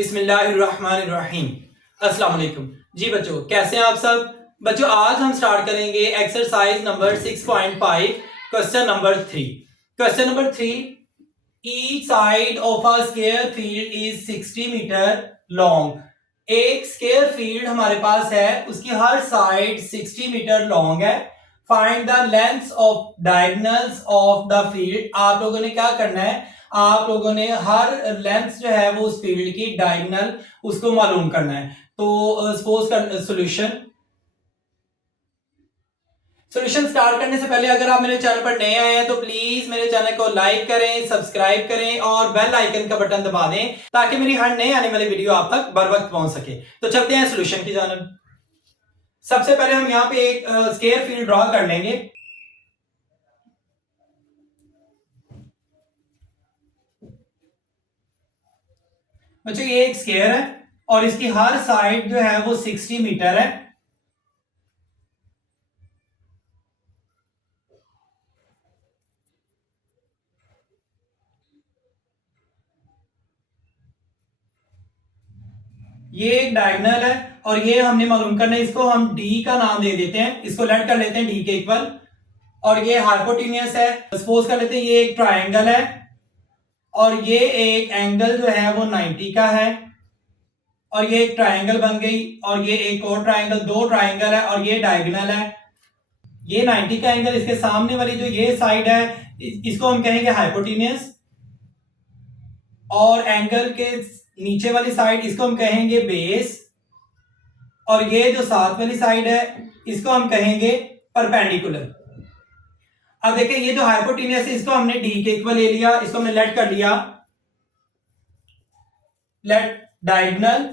बिस्मिल्लाहिर्रहमानिर्रहीम। अस्सलाम वालेकुम जी बच्चों, कैसे हैं आप सब बच्चों। आज हम स्टार्ट करेंगे exercise number 6.5 question number 3। Question number 3, each side of a square field is 60 metre long. एक स्क्वायर फील्ड हमारे पास है, उसकी हर साइड 60 मीटर लॉन्ग है। Find the length of diagonals of the field. आप लोगों ने क्या करना है, आप लोगों ने हर लेंथ जो है वो उस फील्ड की डायगोनल उसको मालूम करना है। तो सपोज कर सॉल्यूशन स्टार्ट करने से पहले अगर आप मेरे चैनल पर नए आए हैं तो प्लीज मेरे चैनल को लाइक करें, सब्सक्राइब करें और बेल आइकन का बटन दबा दें ताकि मेरी हर नए आने वाली वीडियो आप तक बर वक्त पहुंच सके। तो चलते हैं सॉल्यूशन की जानब। सबसे पहले हम यहाँ पे एक स्क्वायर फील्ड ड्रॉ कर लेंगे। बच्चों ये एक स्क्वायर है और इसकी हर साइड जो है वो 60 मीटर है। ये एक डायगोनल है और ये हमने मालूम करना है, इसको हम डी का नाम दे देते हैं, इसको लेट कर लेते हैं डी के इक्वल। और ये हाइपोटेन्यूस है, सपोज कर लेते हैं ये एक ट्रायंगल है और ये एक एंगल जो है वो 90 का है और ये एक ट्रायंगल बन गई और ये एक और ट्रायंगल, दो ट्रायंगल है और ये डायगोनल है। ये 90 का एंगल, इसके सामने वाली जो ये साइड है इसको हम कहेंगे हाइपोटेन्यूस और एंगल के नीचे वाली साइड इसको हम कहेंगे बेस और ये जो साथ वाली साइड है इसको हम कहेंगे परपेंडिकुलर। अब देखिए ये जो हाइपोटेन्यूस है इसको हमने डी के इक्वल ले लिया, इसको हमने लेट कर लिया, लेट डायगोनल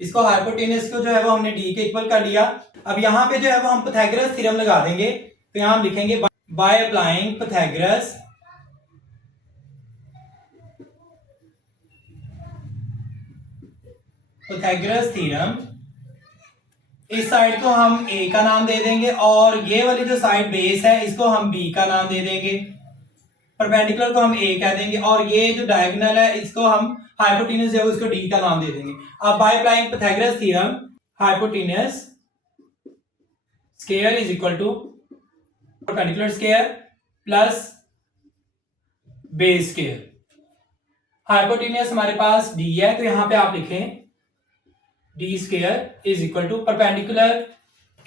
इसको हाइपोटेन्यूस को जो है वो हमने डी के इक्वल कर लिया। अब यहां पे जो है वो हम पाइथागोरस थ्योरम लगा देंगे। तो यहां हम लिखेंगे बाय अप्लाइंग पाइथागोरस थ्योरम। इस साइड को हम ए का नाम दे देंगे और ये वाली जो साइड बेस है इसको हम बी का नाम दे देंगे, परपेंडिकुलर को हम ए कह देंगे और ये जो डायगोनल है इसको हम हाइपोटेन्यूस है उसको डी का नाम दे देंगे। अब by applying Pythagoras theorem, hypotenuse square is equal to perpendicular square plus base square. Hypotenuse हमारे पास डी है तो यहां पे आप लिखें D square is equal to perpendicular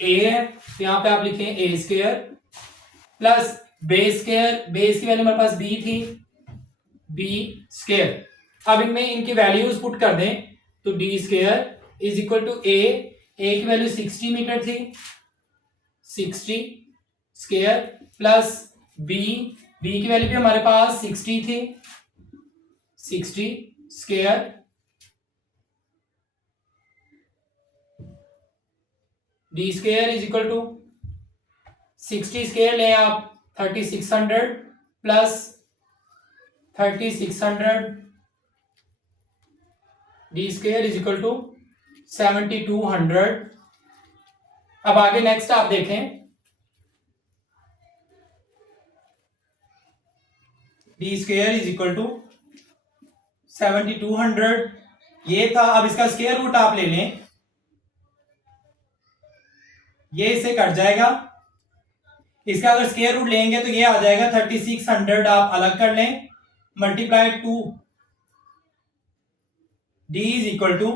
A है तो यहां पे आप लिखें A square plus base square, base की वैल्यू हमारे पास बी थी, बी स्क्वायर। अब इनमें इनकी वैल्यूज पुट कर दें तो D square is equal to A की वैल्यू 60 मीटर थी, 60 स्क्वायर प्लस बी की वैल्यू भी हमारे पास 60 थी, 60 square D square is equal to 60 square लें आप 3600 plus 3600 D square is equal to 7200। अब आगे नेक्स्ट आप देखें D square is equal to 7200 ये था। अब इसका स्क्वायर रूट आप ले लें, ये इससे कट जाएगा, इसका अगर स्क्वायर रूट लेंगे तो ये आ जाएगा 3600, आप अलग कर लें multiplied to D is equal to,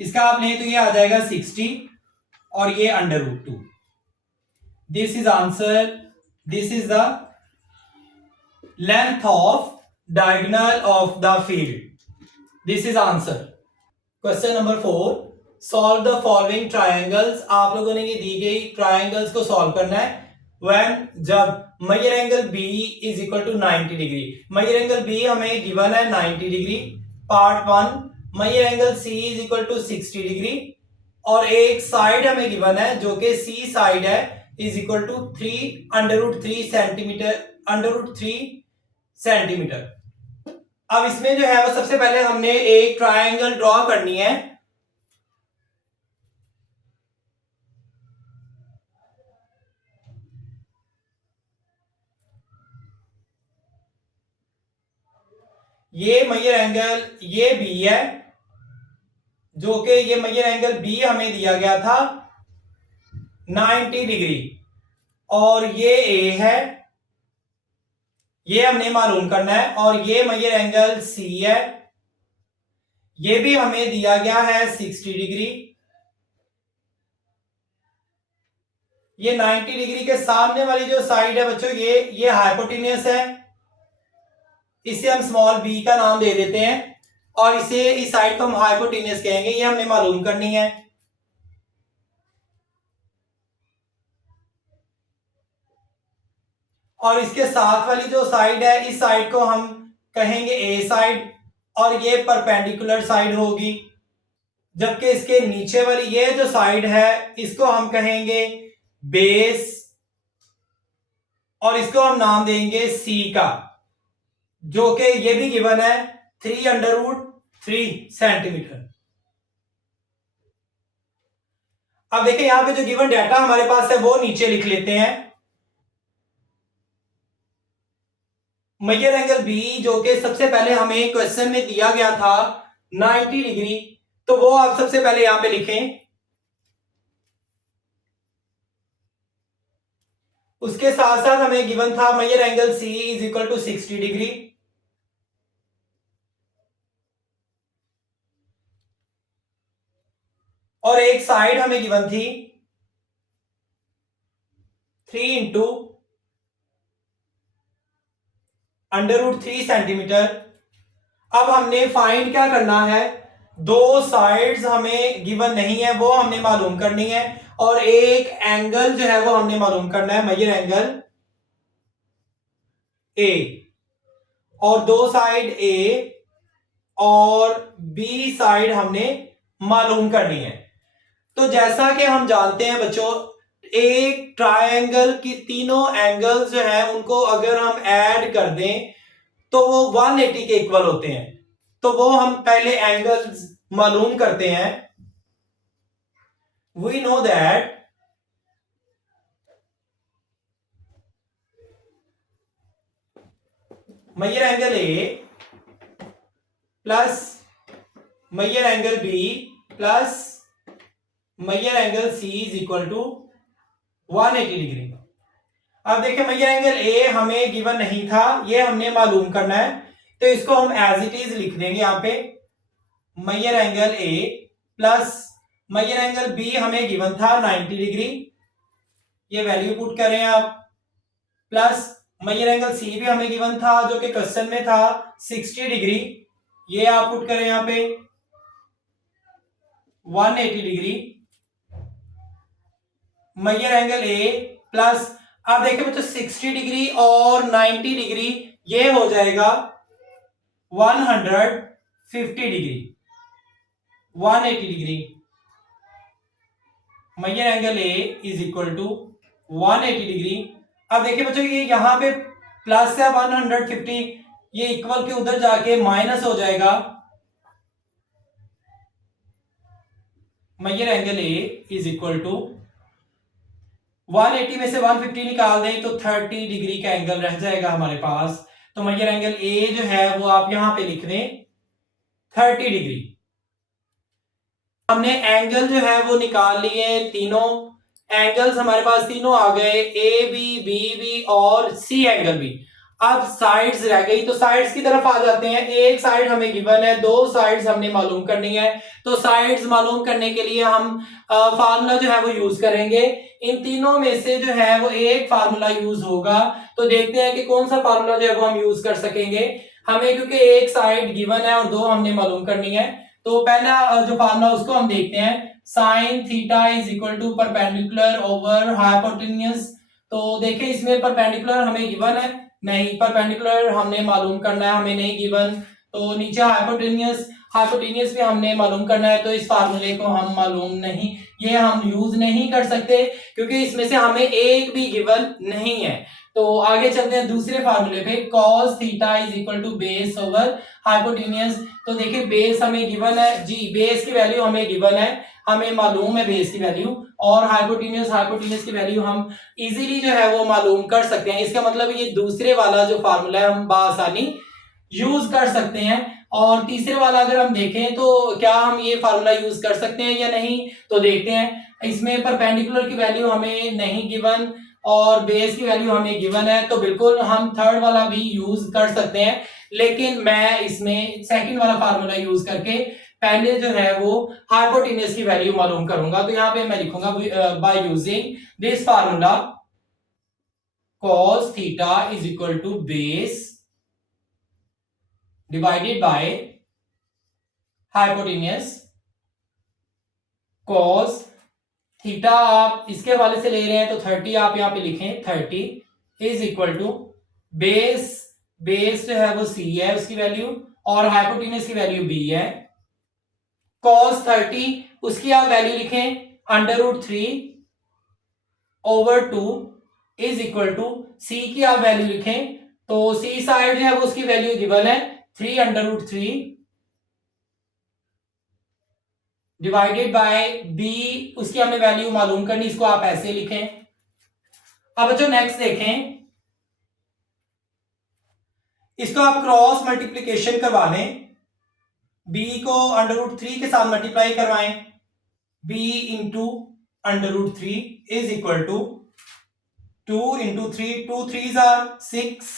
इसका आप लें तो ये आ जाएगा 60 और ये under root 2। This is answer, this is the length of diagonal of the field, this is answer. Question number 4, solve the following triangles. आप लोगों ने ये दी गई ट्रायंगल्स को सॉल्व करना है व्हेन, जब measure angle B is equal to 90 degree. Measure angle B हमें गिवन है 90 degree. Part 1, measure angle C is equal to 60 degree और एक साइड हमें गिवन है जो कि सी साइड है is equal to 3 centimetre, √3 centimetre. अब इसमें जो है वो सबसे पहले हमने एक ट्रायंगल ड्रॉ करनी है। ये मेजर एंगल ये बी है, जो कि ये मेजर एंगल बी हमें दिया गया था 90 डिग्री, और ये ए है, ये हमने मालूम करना है। और ये मेजर एंगल सी है, ये भी हमें दिया गया है 60 डिग्री। ये 90 डिग्री के सामने वाली जो साइड है बच्चों, ये हाइपोटेन्यूस है, इसे हम स्मॉल बी का नाम दे देते हैं, और इसे इस साइड को हम हाइपोटेन्यूस कहेंगे। ये हमने मालूम करनी है। और इसके साथ वाली जो साइड है, इस साइड को हम कहेंगे ए साइड, और ये परपेंडिकुलर साइड होगी। जबकि इसके नीचे वाली ये जो साइड है, इसको हम कहेंगे बेस, और इसको हम नाम देंगे सी का, जो कि ये भी गिवन है 3√3 सेंटीमीटर। अब देखिए यहां पे जो गिवन डाटा हमारे पास है वो नीचे लिख लेते हैं। मेजर एंगल बी, जो कि सबसे पहले हमें क्वेश्चन में दिया गया था 90 डिग्री, तो वो आप सबसे पहले यहां पे लिखें। उसके साथ साथ हमें गिवन था measure angle C is equal to 60 degree, और एक साइड हमें गिवन थी 3√3 सेंटीमीटर। अब हमने फाइंड क्या करना है, दो साइड्स हमें गिवन नहीं है, वो हमने मालूम करनी है, और एक एंगल जो है वो हमने मालूम करना है, मेजर एंगल ए, और दो साइड ए और बी साइड हमने मालूम करनी है। तो जैसा कि हम जानते हैं बच्चों, एक ट्रायंगल की तीनों एंगल्स जो है उनको अगर हम ऐड कर दें तो वो 180 के इक्वल होते हैं। तो वो हम पहले एंगल्स मालूम करते हैं। We know that measure angle A plus measure angle B plus measure angle C is equal to 180 degree. अब देखिए मेजर एंगल ए हमें गिवन नहीं था, ये हमने मालूम करना है, तो इसको हम एज इट इज लिख देंगे यहां पे। Measure angle A plus measure angle B हमें गिवन था 90 डिग्री, ये वैल्यू पुट करें आप, प्लस मेजर एंगल सी भी हमें गिवन था जो कि क्वेश्चन में था 60 डिग्री, ये आप पुट करें यहां पे 180 degree. Measure angle A plus, आप देखिए बच्चों 60 डिग्री और 90 डिग्री ये हो जाएगा 150 degree, 180 degree. Measure angle A is equal to 180 degree. अब देखिए बच्चों ये यहां पे प्लस है 150, ये इक्वल के उधर जाके माइनस हो जाएगा। Measure angle A is equal to 180 में से 150 निकाल दें तो 30 डिग्री का एंगल रह जाएगा हमारे पास। तो मेजर एंगल ए जो है वो आप यहां पे लिख दें 30 डिग्री। हमने एंगल जो है वो निकाल लिए, तीनों एंगल्स हमारे पास तीनों आ गए, ए बी और सी एंगल भी। अब साइड्स रह गई, तो साइड्स की तरफ आ जाते हैं। एक साइड हमें गिवन है, दो साइड्स हमने मालूम करनी है। तो साइड्स मालूम करने के लिए हम फार्मूला जो है वो यूज करेंगे। इन तीनों में से जो है वो एक फार्मूला यूज होगा, तो देखते हैं कि कौन सा फार्मूला जो है वो हम यूज कर सकेंगे। हमें क्योंकि एक साइड गिवन है और दो हमने मालूम करनी है, तो पहला जो फार्मूला उसको हम देखते हैं, sine theta is equal to perpendicular over hypotenuse. तो देखिए इसमें परपेंडिकुलर हमें गिवन है नहीं, परपेंडिकुलर हमने मालूम करना है, हमें नहीं गिवन। तो नीचे हाइपोटेन्यूज, हाइपोटेन्यूज भी हमने मालूम करना है, तो इस फार्मूले को हम मालूम नहीं, ये हम यूज नहीं कर सकते क्योंकि इसमें से हमें एक भी गिवन नहीं है। तो आगे चलते हैं दूसरे फार्मूले पे, cos theta is equal to base over hypotenuse. तो देखिए बेस हमें गिवन है जी, बेस की वैल्यू हमें गिवन है, हमें मालूम है बेस की वैल्यू, और हाइपोटेन्यूज की वैल्यू हम इजीली जो है वो मालूम कर सकते हैं। इसका मतलब ये दूसरे वाला जो फार्मूला है हम बासानी यूज कर सकते हैं। और तीसरे वाला अगर हम देखें तो क्या हम ये फार्मूला यूज कर सकते हैं या नहीं, तो देखते हैं। इसमें परपेंडिकुलर की वैल्यू हमें नहीं गिवन और बेस की वैल्यू हमें गिवन है, तो बिल्कुल हम थर्ड वाला भी यूज कर सकते हैं, लेकिन मैं इसमें सेकंड वाला फार्मूला यूज करके पहले जो है वो हाइपोटेन्यूज की वैल्यू मालूम करूंगा। तो यहाँ पे मैं लिखूंगा by using this formula cos theta is equal to base divided by hypotenuse. cos theta आप इसके हवाले से ले रहे हैं तो 30 आप यहां पे लिखें, 30 इज इक्वल टू बेस जो है वो c है उसकी वैल्यू, और हाइपोटेन्यूज की वैल्यू b है। cos 30 उसकी आप वैल्यू लिखें √3 over 2 is equal to c की आप वैल्यू लिखें, तो c साइड जो है वो उसकी वैल्यू गिवन है 3√3 डिवाइडेड बाय b, उसकी हमने वैल्यू मालूम करनी, इसको आप ऐसे लिखें। अब बच्चों नेक्स्ट देखें, इसको आप क्रॉस मल्टीप्लीकेशन करवा लें, b को √3 के साथ मल्टीप्लाई करवाएं, b into √3 is equal to 2 into 3, 2 3s are 6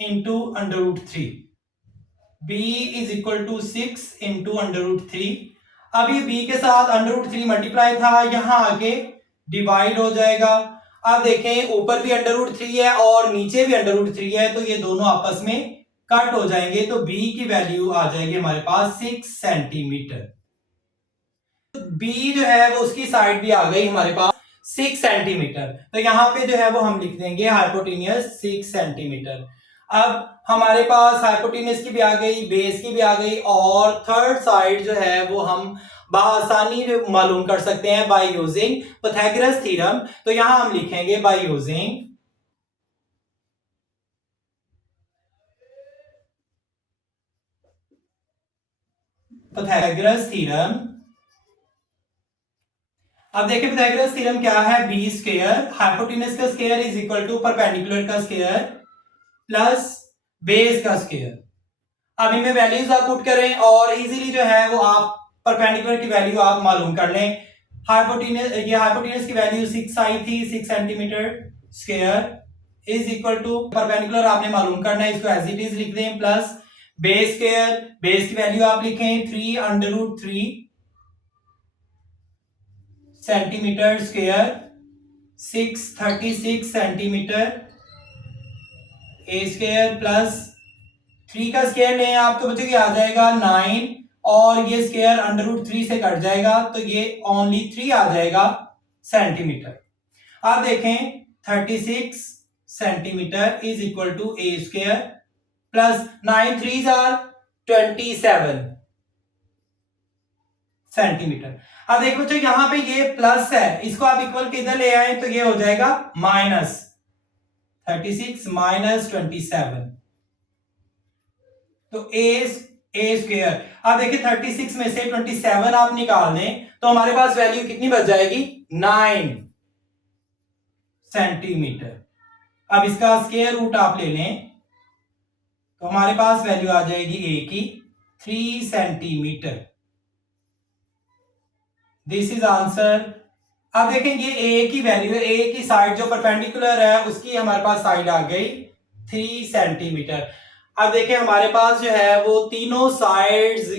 into √3, b is equal to 6 into √3। अब ये b के साथ √3 मल्टीप्लाई था, यहां आके डिवाइड हो जाएगा। अब देखें ऊपर भी √3 है और नीचे भी √3 है, तो ये दोनों आपस में कट हो जाएंगे, तो b की वैल्यू आ जाएगी हमारे पास 6 सेंटीमीटर। b जो है वो उसकी साइड भी आ गई हमारे पास 6 सेंटीमीटर, तो यहां पे जो है वो हम लिख देंगे हाइपोटेन्यूज 6 सेंटीमीटर। अब हमारे पास हाइपोटेन्यूज की भी आ गई, बेस की भी आ गई, और थर्ड साइड जो है वो हम बआसानी मालूम कर सकते हैं बाय यूजिंग पाइथागोरस थ्योरम। तो यहां हम लिखेंगे बाय यूजिंग पाइथागोरस थ्योरम। अब देखिए पाइथागोरस थ्योरम क्या है, बी स्क्वायर हाइपोटेन्यूज का square is equal to perpendicular का स्क्वायर प्लस बेस का स्क्वायर। अब इनमें वैल्यूज आप पुट करें और इजीली जो है वो आप परपेंडिकुलर की वैल्यू आप मालूम कर लें। हाइपोटेन्यूज की वैल्यू 6 आई थी, 6 centimetre square is equal to perpendicular आपने मालूम करना है, इसको एज इट इज लिख दें, प्लस बेस स्क्वायर, बेस की वैल्यू आप लिखें 3√3 centimetre square, 636 centimetre A square, plus 3 का स्क्वायर लें आप तो बच्चों की आ जाएगा 9, और ये स्क्वायर √3 से कट जाएगा तो ये ओनली 3 आ जाएगा सेंटीमीटर। अब देखें 36 centimetre is equal to A square plus 9 3s are 27 centimetre. अब देखो बच्चों यहां पे ये प्लस है, इसको आप इक्वल के इधर ले आए तो ये हो जाएगा माइनस 36 माइनस 27, तो ए स्क्वायर। अब देखिए 36 में से 27 आप निकाल दें तो हमारे पास वैल्यू कितनी बच जाएगी, 9 सेंटीमीटर। अब इसका स्क्वायर रूट आप ले लें तो हमारे पास वैल्यू आ जाएगी ए की 3 सेंटीमीटर। This is answer. अब देखें ये ए की वैल्यू है, ए की साइड जो परपेंडिकुलर है उसकी हमारे पास साइड आ गई 3 सेंटीमीटर। अब देखें हमारे पास जो है वो तीनों साइड्स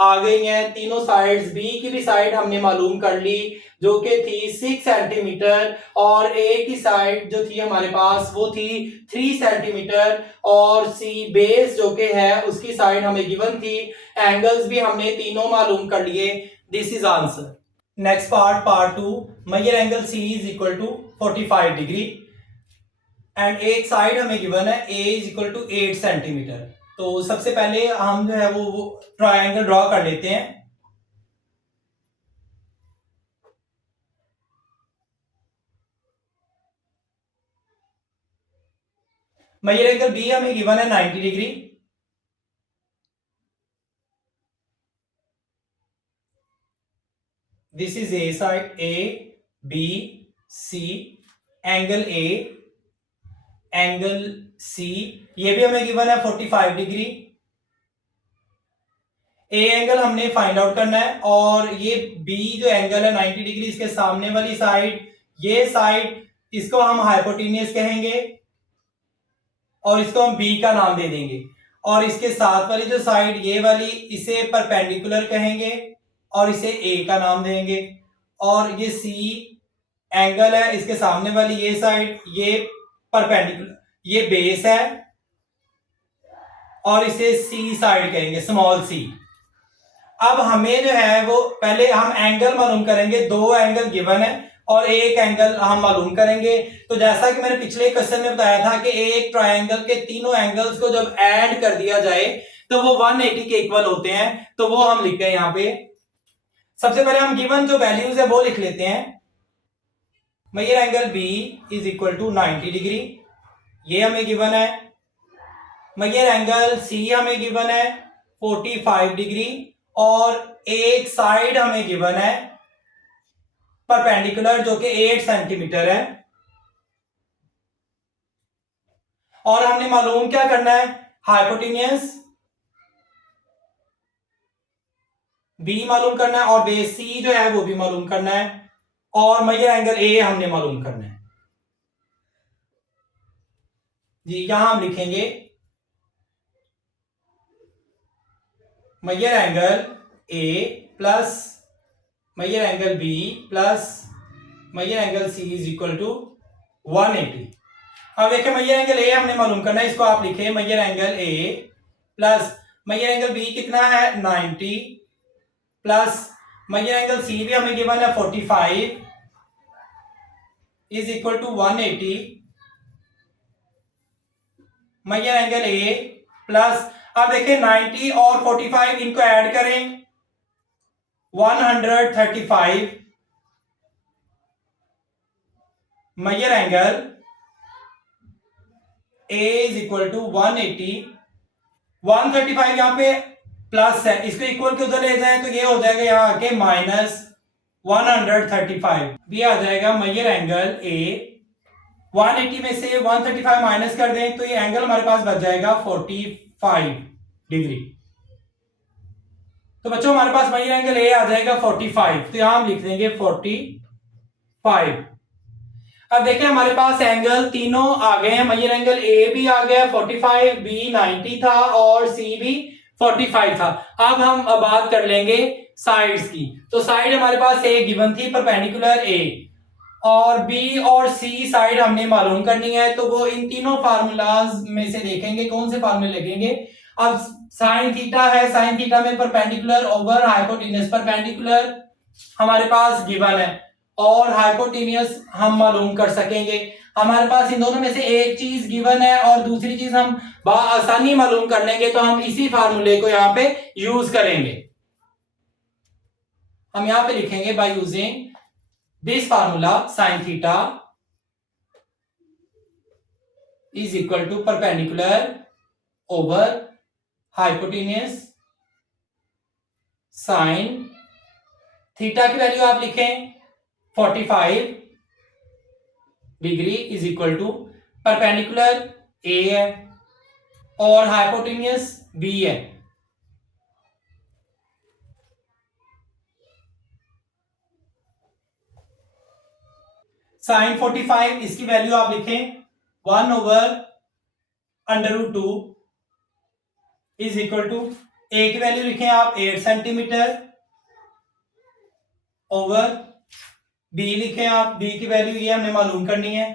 आ गई हैं, तीनों साइड्स, बी की भी साइड हमने मालूम कर ली जो कि थी 6 सेंटीमीटर, और ए की साइड जो थी हमारे पास वो थी 3 सेंटीमीटर, और सी बेस जो कि है उसकी साइड हमें गिवन थी। एंगल्स भी हमने तीनों मालूम कर लिए। This is answer. Next part 2, measure angle C is equal to 45 degree and एक साइड हमें गिवन है A is equal to 8 centimetre. तो सबसे पहले हम जो है वो ट्रायंगल ड्रॉ कर लेते हैं। मेजर एंगल बी हमें गिवन है 90 degree, this is A side, A B C, angle A angle C ये भी हमें गिवन है 45 डिग्री, ए एंगल हमने फाइंड आउट करना है, और ये बी जो एंगल है 90 डिग्री, इसके सामने वाली साइड, ये साइड, इसको हम हाइपोटेन्यूस कहेंगे और इसको हम बी का नाम दे देंगे। और इसके साथ वाली जो साइड ये वाली, इसे परपेंडिकुलर कहेंगे और इसे ए का नाम देंगे। और ये सी एंगल है, इसके सामने वाली ये साइड, ये परपेंडिकुलर, ये बेस है और इसे सी साइड कहेंगे, स्मॉल सी। अब हमें जो है वो पहले हम एंगल मालूम करेंगे, दो एंगल गिवन है और एक एंगल हम मालूम करेंगे। तो जैसा कि मैंने पिछले क्वेश्चन में बताया था कि एक ट्रायंगल के तीनों एंगल्स को जब ऐड कर दिया जाए तो वो 180 के इक्वल होते हैं। तो वो हम लिखते हैं यहां पे। सबसे पहले हम गिवन जो वैल्यूज है वो लिख लेते हैं। Measure angle B is equal to 90 degree, ये हमें गिवन है। मेजर एंगल सी हमें गिवन है 45 डिग्री, और एक साइड हमें गिवन है परपेंडिकुलर जो कि 8 सेंटीमीटर है। और हमने मालूम क्या करना है, हाइपोटेन्यूस बी मालूम करना है और बेस सी जो है वो भी मालूम करना है, और मेजर एंगल ए हमने मालूम करना है जी। यहां हम लिखेंगे measure angle A plus measure angle B plus measure angle C is equal to 180। अब देखिए मेजर एंगल ए हमने मालूम करना है, इसको आप लिखे measure angle A plus measure angle B कितना है 90 प्लस मेजर एंगल सी भी हमें गिवन है 45 is equal to 180। Measure angle A plus, अब देखिए 90 और 45 इनको ऐड करें 135। Measure angle A is equal to 180। 135 यहां पे प्लस है, इसको इक्वल के उधर ले जाएं तो ये हो जाएगा यहां आके माइनस 135 भी आ जाएगा। मेजर एंगल ए 180 में से 135 माइनस कर दें तो ये एंगल हमारे पास बच जाएगा 45 डिग्री। तो बच्चों हमारे पास मेजर एंगल ए आ जाएगा 45, तो यहां हम लिख देंगे 45। अब देखिए हमारे पास एंगल तीनों आ गए हैं, मेजर एंगल ए भी आ गया 45, बी 90 था और सी भी 45 था। अब हम बात कर लेंगे साइड्स की। तो साइड हमारे पास ए गिवन थी परपेंडिकुलर ए, और बी और सी साइड हमने मालूम करनी है। तो वो इन तीनों फार्मूलाज में से देखेंगे कौन से फार्मूले लगेंगे। अब साइन थीटा है, साइन थीटा में परपेंडिकुलर ओवर हाइपोटेन्यूस, परपेंडिकुलर हमारे पास गिवन है और हाइपोटेन्यूस हम मालूम कर सकेंगे। हमारे पास इन दोनों में से एक चीज गिवन है और दूसरी चीज हम आसानी मालूम कर लेंगे, तो हम इसी फार्मूले को यहां पे यूज करेंगे। हम यहां पे लिखेंगे by using this formula sine theta is equal to perpendicular over hypotenuse sine theta की वैल्यू आप लिखें 45 degree is equal to perpendicular A है और हाइपोटेन्यूस बी है। साइन 45 इसकी वैल्यू आप लिखें 1 over √2 is equal to, A की वैल्यू लिखें आप 8 सेंटीमीटर ओवर, बी लिखें आप, बी की वैल्यू ये हमने मालूम करनी है।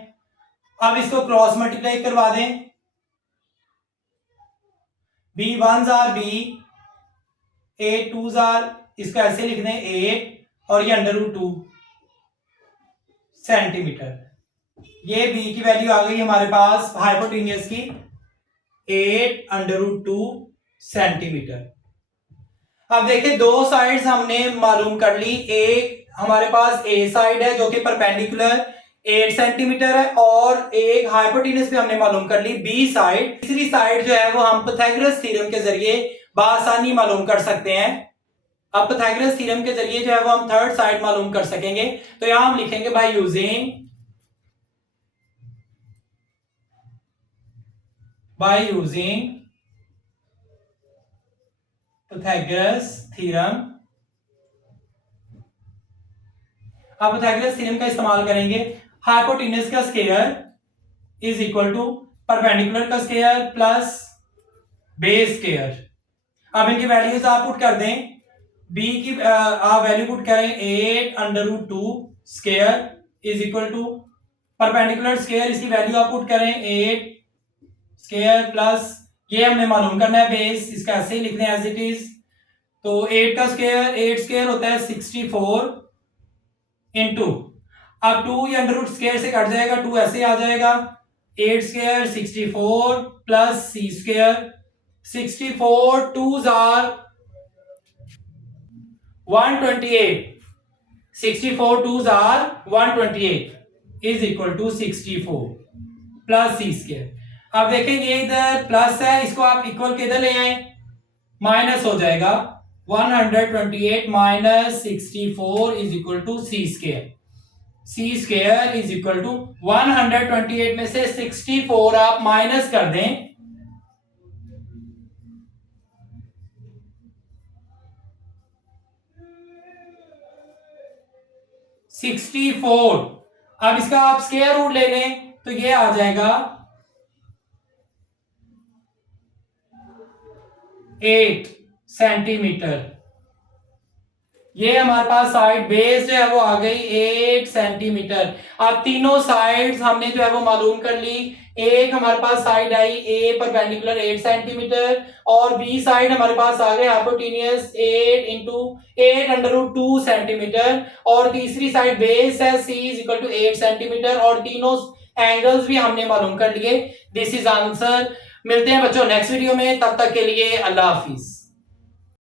अब इसको क्रॉस मल्टीप्लाई करवा दें, बी 1 जार बी, ए 2 जार, इसको ऐसे लिख दें 8 और ये √2 सेंटीमीटर। ये बी की वैल्यू आ गई हमारे पास हाइपोटेन्यूस की 8 √2 सेंटीमीटर। अब देखिए दो साइड्स हमने मालूम कर ली। एक हमारे पास ए साइड है जो कि परपेंडिकुलर 8 सेंटीमीटर है और एक हाइपोटेन्यूस भी हमने मालूम कर ली बी साइड। तीसरी साइड जो है वो हम पाइथागोरस थ्योरम के जरिए बआसानी मालूम कर सकते हैं। अब पाइथागोरस थ्योरम के जरिए जो है वो हम थर्ड साइड मालूम कर सकेंगे। तो यहां हम लिखेंगे बाय यूजिंग पाइथागोरस थ्योरम। अब पाइथागोरस थ्योरम का इस्तेमाल करेंगे। हाइपोटेन्यूज का square is equal to perpendicular का स्क्वायर प्लस बेस स्क्वायर। अब इनकी वैल्यूज आप पुट कर दें। बी की आप वैल्यू पुट करें 8√2 square is equal to perpendicular square, इसकी वैल्यू आप पुट करें 8 स्क्वायर प्लस ये हमने मालूम करना है बेस, इसका ऐसे ही लिखते हैं एज इट इज। तो 8 का स्क्वायर 8 स्क्वायर होता है 64 इंटू, अब 2 ये अंडर रूट स्क्वायर से कट जाएगा, 2 ऐसे आ जाएगा, 8 square 64 plus C square. 64 2s are 128, 64 2s are 128 is equal to 64 plus C square. अब देखें ये इधर प्लस है, इसको आप इक्वल के इधर ले आए, माइनस हो जाएगा 128 minus 64 is equal to C square. C square is equal to 128 में से 64 आप माइनस कर दें, अब इसका आप स्क्वायर रूट ले लें तो ये आ जाएगा 8 सेंटीमीटर। ये हमारे पास साइड बेस जो है वो आ गई 8 सेंटीमीटर। अब तीनों साइड्स हमने जो है वो मालूम कर ली। एक हमारे पास साइड आई ए परपेंडिकुलर 8 सेंटीमीटर और बी साइड हमारे पास आ गए हाइपोटेन्यूज 8 इंटू 8√2 सेंटीमीटर और तीसरी साइड बेस है सी इज इक्वल टू 8 सेंटीमीटर और तीनों एंगल्स भी हमने मालूम कर लिए। This is answer. मिलते हैं बच्चों नेक्स्ट वीडियो में, तब तक के लिए अल्लाह हाफिज।